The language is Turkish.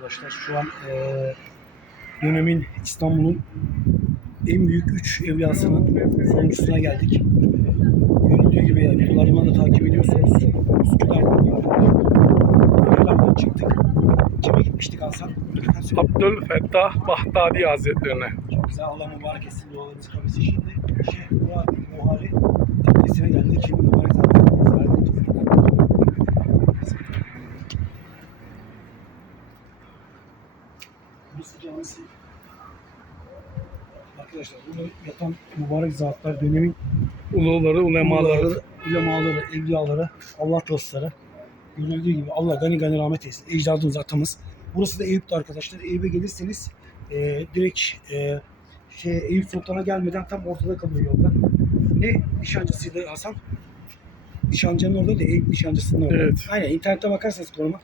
arkadaşlar. Şu an eee dönemin İstanbul'un en büyük üç evliyasının sonuncusuna geldik. Görüldüğü gibi yani videolarımı da takip ediyorsunuz. Üsküdar'dan Üsküdar'dan çıktık. Kime gitmiştik Hasan? Abdülfettah Bahtadi Hazretlerine. Çok güzel. Allah mübarek etsin dualarınız kabul. Şimdi Şeyh Murat Buhari teknesine geldik. Şimdi mübarek zaten. Burası camisi. Arkadaşlar burada yatan mübarek zatlar dönemin Uluları, ulemaları. ulemaları, evliyaları, Allah dostları. Görüldüğü gibi Allah gani gani rahmet eylesin. Ecdadımız, atamız. Burası da Eyüp'te arkadaşlar. Eyüp'e gelirseniz e, direkt e, şey, Eyüp Sultan'a gelmeden tam ortada kalıyor yolda. Ne nişancısıydı Hasan? Nişancının orada da Eyüp nişancısının orada. Evet. Aynen internette bakarsanız konuma